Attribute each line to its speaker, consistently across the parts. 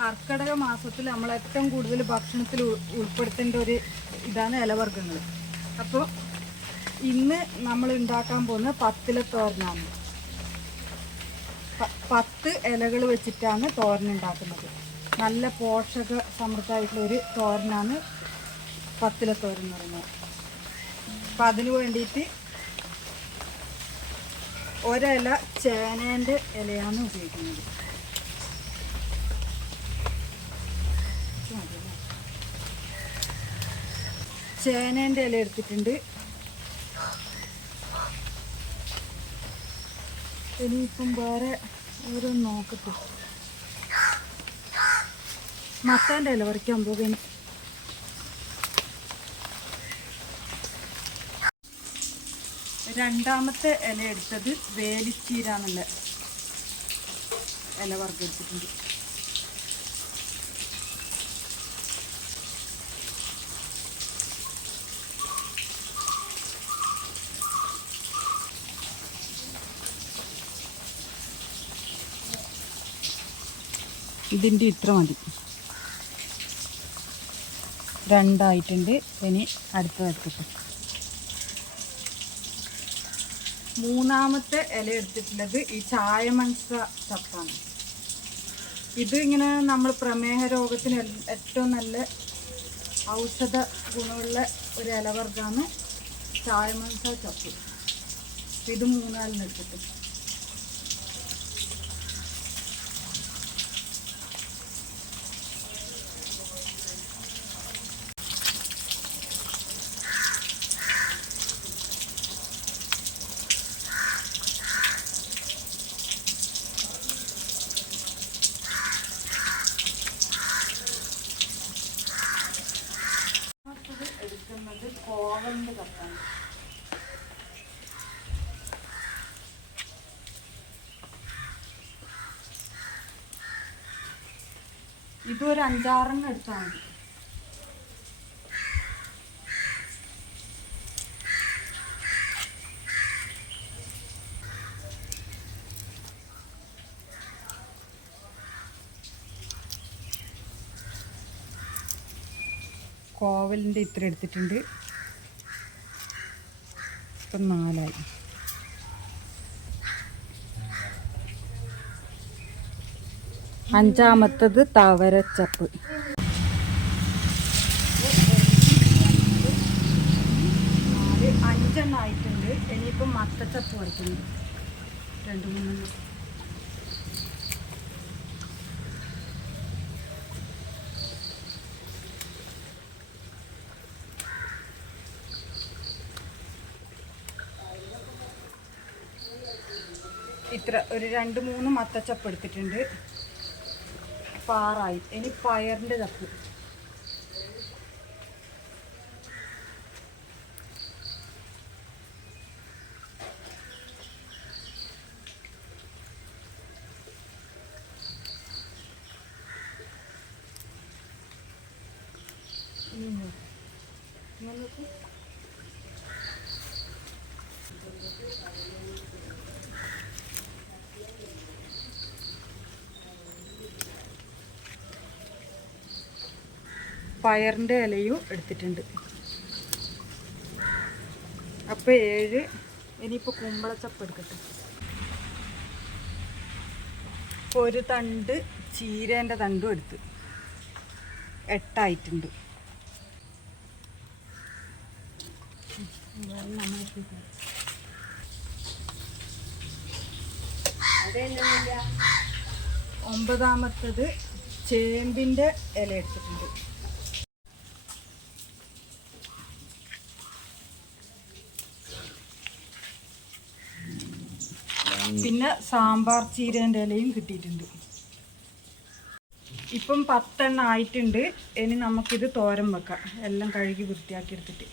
Speaker 1: കർക്കിടക മാസത്തിൽ നമ്മൾ ഏറ്റവും കൂടുതൽ ഭക്ഷണത്തിൽ ഉൾ- ഉൾപ്പെടുത്തേണ്ട ഒരു ഇതാണ് ഇലവർഗങ്ങൾ. അപ്പോൾ ഇന്ന് നമ്മൾ ഉണ്ടാക്കാൻ പോകുന്ന പത്തില തോരനാണ്. പത്ത് ഇലകൾ വെച്ചിട്ടാണ് തോരൻ ഉണ്ടാക്കുന്നത്. നല്ല പോഷക സമൃദ്ധമായിട്ടുള്ള ഒരു തോരനാണ് പത്തില തോരൻ എന്ന് പറയുന്നത്. അപ്പം അതിന് വേണ്ടിയിട്ട് ഒരില ചേനേന്റെ ഇലയാണ് ഉപയോഗിക്കുന്നത്. ചേനേന്റെ ഇല എടുത്തിട്ടുണ്ട്. ഇനിയിപ്പം വേറെ ഓരോ നോക്കട്ടെ. മത്താന്റെ ഇല പറിക്കാൻ പോകുന്നു രണ്ടാമത്തെ ഇല എടുത്തത് വേലിച്ചീര എന്നുള്ള ഇല വറുത്ത് ഇതിന്റെ ഇത്ര മതി. രണ്ടായിട്ടുണ്ട്. ഇനി അടുത്ത എടുത്തിട്ട്. മൂന്നാമത്തെ ഇല എടുത്തിട്ടുള്ളത് ഈ ചായമൺസ ചപ്പാണ്. ഇത് ഇങ്ങനെ നമ്മൾ പ്രമേഹ രോഗത്തിന് ഏറ്റവും നല്ല ഔഷധ ഗുണമുള്ള ഒരു ഇലവർഗമാണ് ചായമൺസ ചപ്പ്. ഇത് മൂന്നാലിന് എടുത്തിട്ട് അടുത്തത് എടുക്കുന്നത് കോവലിന്റെ കപ്പാണ് ഇതൊരു അഞ്ചാറെണ്ണം എടുത്താൽ മതി. കോവലിന്റെ ഇത്ര എടുത്തിട്ടുണ്ട്. ഇപ്പം നാലായി. അഞ്ചാമത്തത് തവരച്ചപ്പ്. ഇനിയിപ്പം മത്തച്ചപ്പ് രണ്ട് ഇത്ര ഒരു രണ്ട് മൂന്ന് മത്തച്ചപ്പ് എടുത്തിട്ടുണ്ട്. അപ്പം ആറായി ഇനി പയറിന്റെ ചപ്പ്. പയറിന്റെ ഇലയും എടുത്തിട്ടുണ്ട്. അപ്പോൾ ഏഴ് ഇനിയിപ്പോൾ കുമ്പളച്ചപ്പ് എടുക്കട്ടെ. ഒരു തണ്ട് ചീരേന്റെ തണ്ടും എടുത്ത്. എട്ടായിട്ടുണ്ട്. ഒമ്പതാമത്തത് ചേമ്പിന്റെ ഇല എടുത്തിട്ടുണ്ട്. പിന്നെ സാമ്പാർ ചീരേന്റെ ഇലയും കിട്ടിയിട്ടുണ്ട്. ഇപ്പം പത്തെണ്ണം ആയിട്ടുണ്ട്. ഇനി നമുക്കിത് തോരൻ വെക്കാം. എല്ലാം കഴുകി വൃത്തിയാക്കി എടുത്തിട്ട്.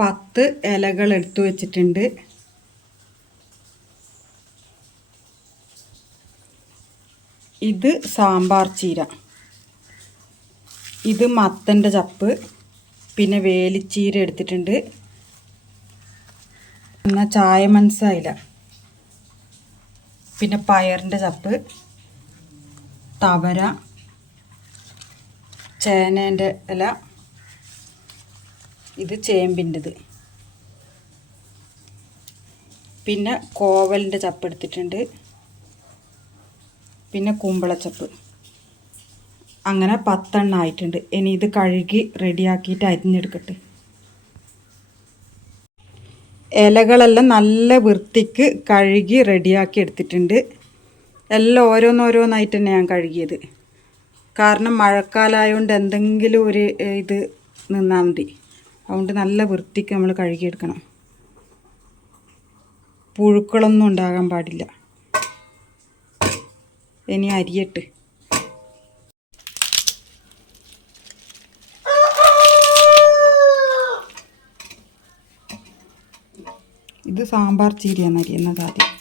Speaker 1: പത്ത് ഇലകൾ എടുത്തു വച്ചിട്ടുണ്ട്. ഇത് സാമ്പാർ ചീര. ഇത് മത്തന്റെ ചപ്പ്. പിന്നെ വേലിച്ചീര എടുത്തിട്ടുണ്ട്. എന്നാൽ ചായ മനസ്സായില്ല. പിന്നെ പയറിന്റെ ചപ്പ് തവര ചേനേന്റെ ഇല ഇത് ചേമ്പിന്റെത് പിന്നെ കോവലിന്റെ ചപ്പ് എടുത്തിട്ടുണ്ട്. പിന്നെ കുമ്പളച്ചപ്പ്. അങ്ങനെ പത്തെണ്ണം ആയിട്ടുണ്ട്. ഇനി ഇത് കഴുകി റെഡിയാക്കിയിട്ട് അരിഞ്ഞെടുക്കട്ടെ. ഇലകളെല്ലാം നല്ല വൃത്തിക്ക് കഴുകി റെഡിയാക്കി എടുത്തിട്ടുണ്ട്. എല്ലാം ഓരോന്നോരോന്നായിട്ട് തന്നെ ഞാൻ കഴുകിയത്. കാരണം മഴക്കാലമായതുകൊണ്ട് എന്തെങ്കിലും ഒരു ഇത് നിന്നാൽ മതി. അതുകൊണ്ട് നല്ല വൃത്തിക്ക് നമ്മൾ കഴുകിയെടുക്കണം. പുഴുക്കളൊന്നും ഉണ്ടാകാൻ പാടില്ല. ഇനി അരിയട്ട്. ഇത് സാമ്പാർ ചീരയാണ് അരിയുന്നത് ആദ്യം.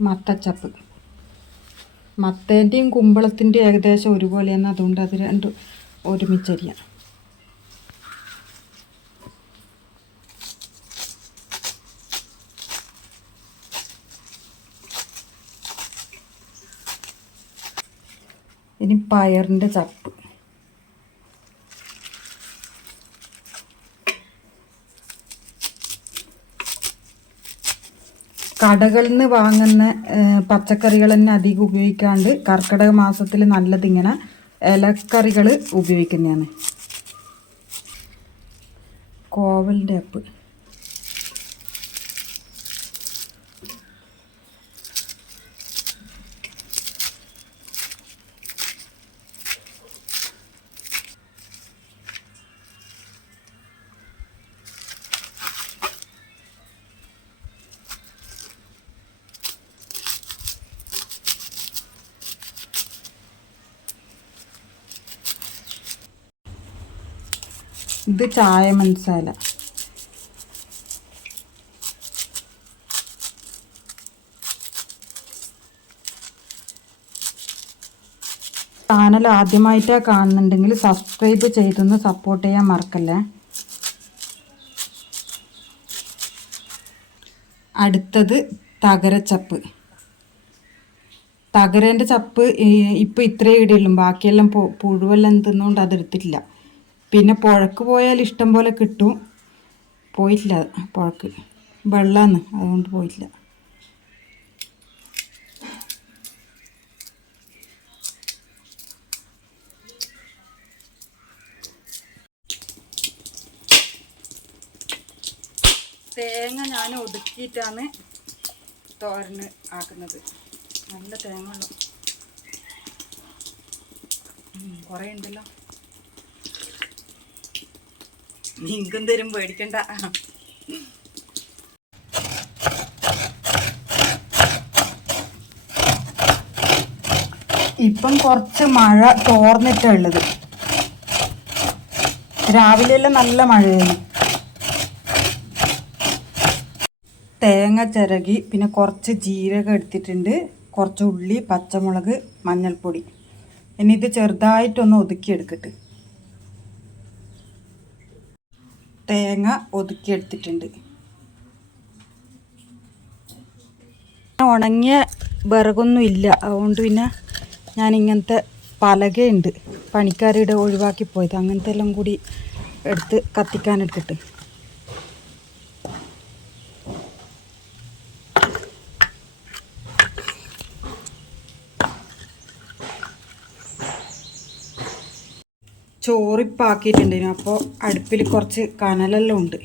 Speaker 1: മത്തച്ചപ്പ്. മത്തേന്റെയും കുമ്പളത്തിന്റെയും ഏകദേശം ഒരുപോലെയാണ്. അതുകൊണ്ട് അത് രണ്ട് ഒരുമിച്ചരിയാം. ഇനി പയറിന്റെ ചപ്പ്. കടകളിൽ നിന്ന് വാങ്ങുന്ന പച്ചക്കറികൾ തന്നെ അധികം ഉപയോഗിക്കാണ്ട് കർക്കിടക മാസത്തിൽ നല്ലതിങ്ങനെ ഇലക്കറികൾ ഉപയോഗിക്കുന്നതാണ്. കോവലിന്റെ അപ്പ്. ഇത് ചായ മസാല ചാനൽ ആദ്യമായിട്ടാണ് കാണുന്നുണ്ടെങ്കിൽ സബ്സ്ക്രൈബ് ചെയ്തൊന്ന് സപ്പോർട്ട് ചെയ്യാൻ മറക്കല്ലേ. അടുത്തത് തകരച്ചപ്പ്. തകരേന്റെ ചപ്പ് ഇപ്പം ഇത്രയേ ഇടുള്ളൂ ബാക്കിയെല്ലാം പുഴുവെല്ലാം തിന്നുകൊണ്ട് അതെടുത്തിട്ടില്ല. പിന്നെ പുഴക്ക് പോയാൽ ഇഷ്ടം പോലെ കിട്ടും. പോയിട്ടില്ല പുഴക്ക്. വെള്ളമാണ് അതുകൊണ്ട് പോയിട്ടില്ല. തേങ്ങ ഞാൻ ഒതുക്കിയിട്ടാണ് തോരന് ആക്കുന്നത്. നല്ല തേങ്ങ ഉള്ളു കുറേ ഉണ്ടല്ലോ. നിങ്ങൾക്കും തരും പേടിക്കണ്ട. ഇപ്പം കുറച്ച് മഴ തോർന്നിട്ടാ ഉള്ളത്. രാവിലെയെല്ലാം നല്ല മഴയായിരുന്നു. തേങ്ങ ചിരകി പിന്നെ കുറച്ച് ജീരകം എടുത്തിട്ടുണ്ട്. കുറച്ച് ഉള്ളി പച്ചമുളക് മഞ്ഞൾപ്പൊടി. ഇനി ഇത് ചെറുതായിട്ടൊന്ന് ഒതുക്കിയെടുക്കട്ടെ തേങ്ങ ഒതുക്കിയെടുത്തിട്ടുണ്ട്. ഉണങ്ങിയ വിറകൊന്നും ഇല്ല. അതുകൊണ്ട് പിന്നെ ഞാൻ ഇങ്ങനത്തെ പലകയുണ്ട് പണിക്കാരുടെ ഒഴിവാക്കി പോയത് അങ്ങനത്തെ എല്ലാം കൂടി എടുത്ത് കത്തിക്കാൻ ചോറിപ്പാക്കിയിട്ടുണ്ടേനു അപ്പോൾ അടുപ്പിൽ കുറച്ച് കനലെല്ലാം ഉണ്ട്.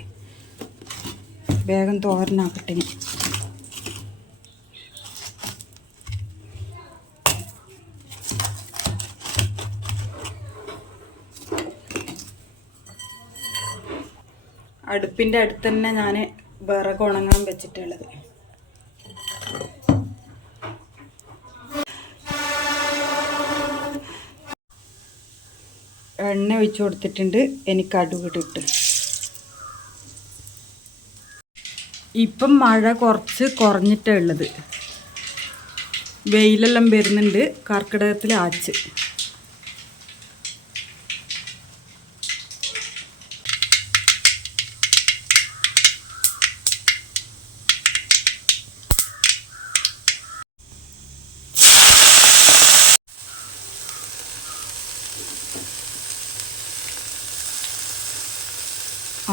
Speaker 1: വേഗം തോരനാക്കട്ടെ. അടുപ്പിന്റെ അടുത്ത് തന്നെ ഞാൻ വിറക് ഉണങ്ങാൻ വെച്ചിട്ടുള്ളത്. എണ്ണ ഒഴിച്ചു കൊടുത്തിട്ടുണ്ട്. എനിക്ക് കടുകിട്ടിട്ട് ഇപ്പം മഴ കുറച്ച് കുറഞ്ഞിട്ടേ ഉള്ളത്. വെയിലെല്ലാം വരുന്നുണ്ട്. കർക്കിടകത്തിൽ ആച്ച്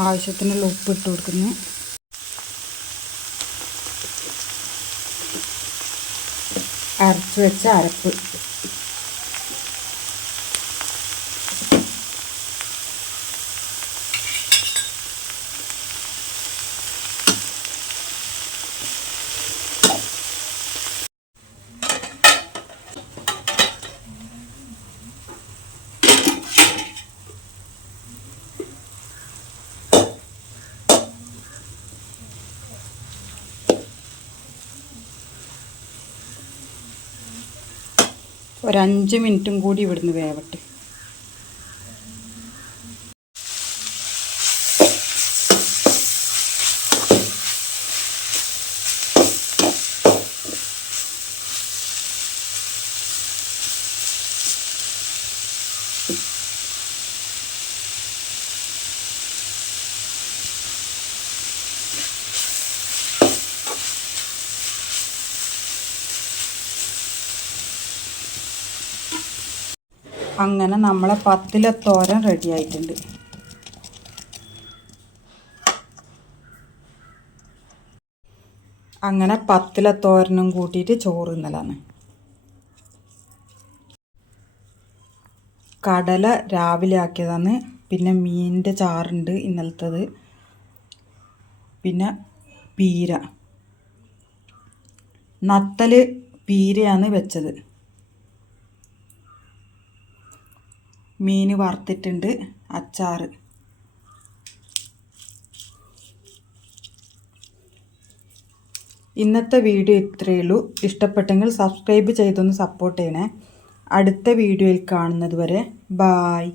Speaker 1: ആവശ്യത്തിനുള്ള ഉപ്പ് ഇട്ട് കൊടുക്കുന്നു. അരച്ച് വെച്ച അരപ്പ്. ഒരഞ്ച് മിനിറ്റും കൂടി ഇവിടുന്ന് വേവട്ടെ. അങ്ങനെ നമ്മളെ പത്തിലെ തോരൻ റെഡി ആയിട്ടുണ്ട്. അങ്ങനെ പത്തിലെ തോരനും കൂട്ടിയിട്ട് ചോറ് ഇന്നലാണ് കടല രാവിലെ ആക്കിയതാണ്. പിന്നെ മീനിന്റെ ചാറുണ്ട് ഇന്നലത്തത്. പിന്നെ പീര. നത്തൽ പീരയാണ് വെച്ചത്. മീൻ വറുത്തിട്ടുണ്ട്. അച്ചാറ്. ഇന്നത്തെ വീഡിയോ ഇത്രയേ ഉള്ളൂ. ഇഷ്ടപ്പെട്ടെങ്കിൽ സബ്സ്ക്രൈബ് ചെയ്തൊന്ന് സപ്പോർട്ട് ചെയ്യണേ. അടുത്ത വീഡിയോയിൽ കാണുന്നത് വരെ ബായ്